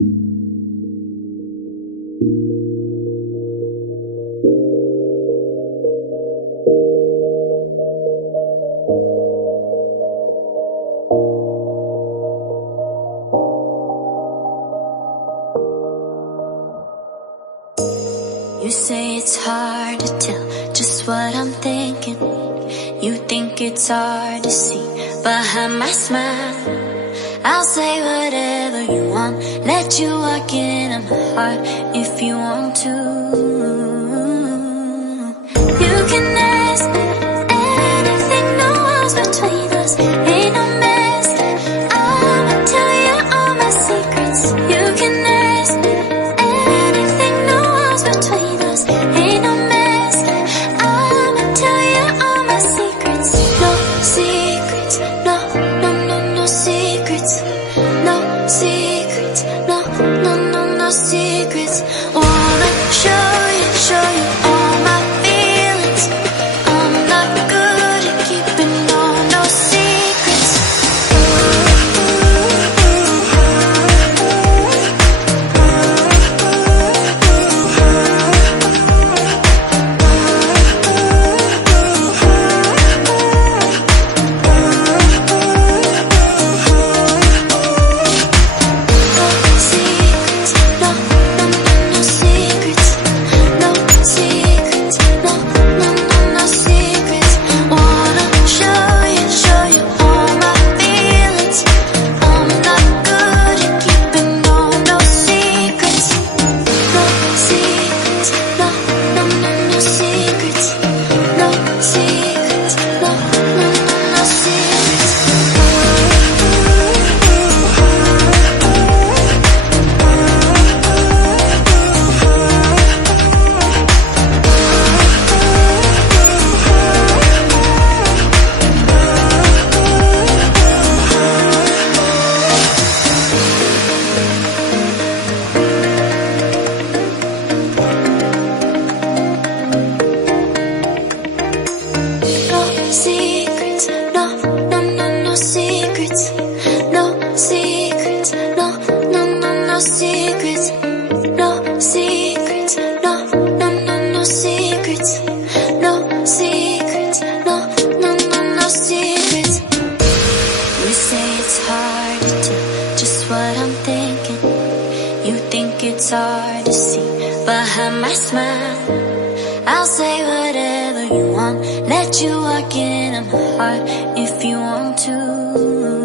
You say it's hard to tell just what I'm thinking. You think it's hard to see behind my smile. I'll say whatever you want, let you walk into my heart if you want to. You can ask me anything, no walls between us, ain't no mess. I'ma tell you all my secrets. You can ask me anything, no walls between us, ain't no mess. I'ma tell you all my secrets. No secrets, no, no, no, no secrets. No secrets, no, no, no, no secrets. Wanna show you all my feelings. I'm not good at keeping no secrets. It's hard to see behind my smile. I'll say whatever you want, let you walk into my heart if you want to.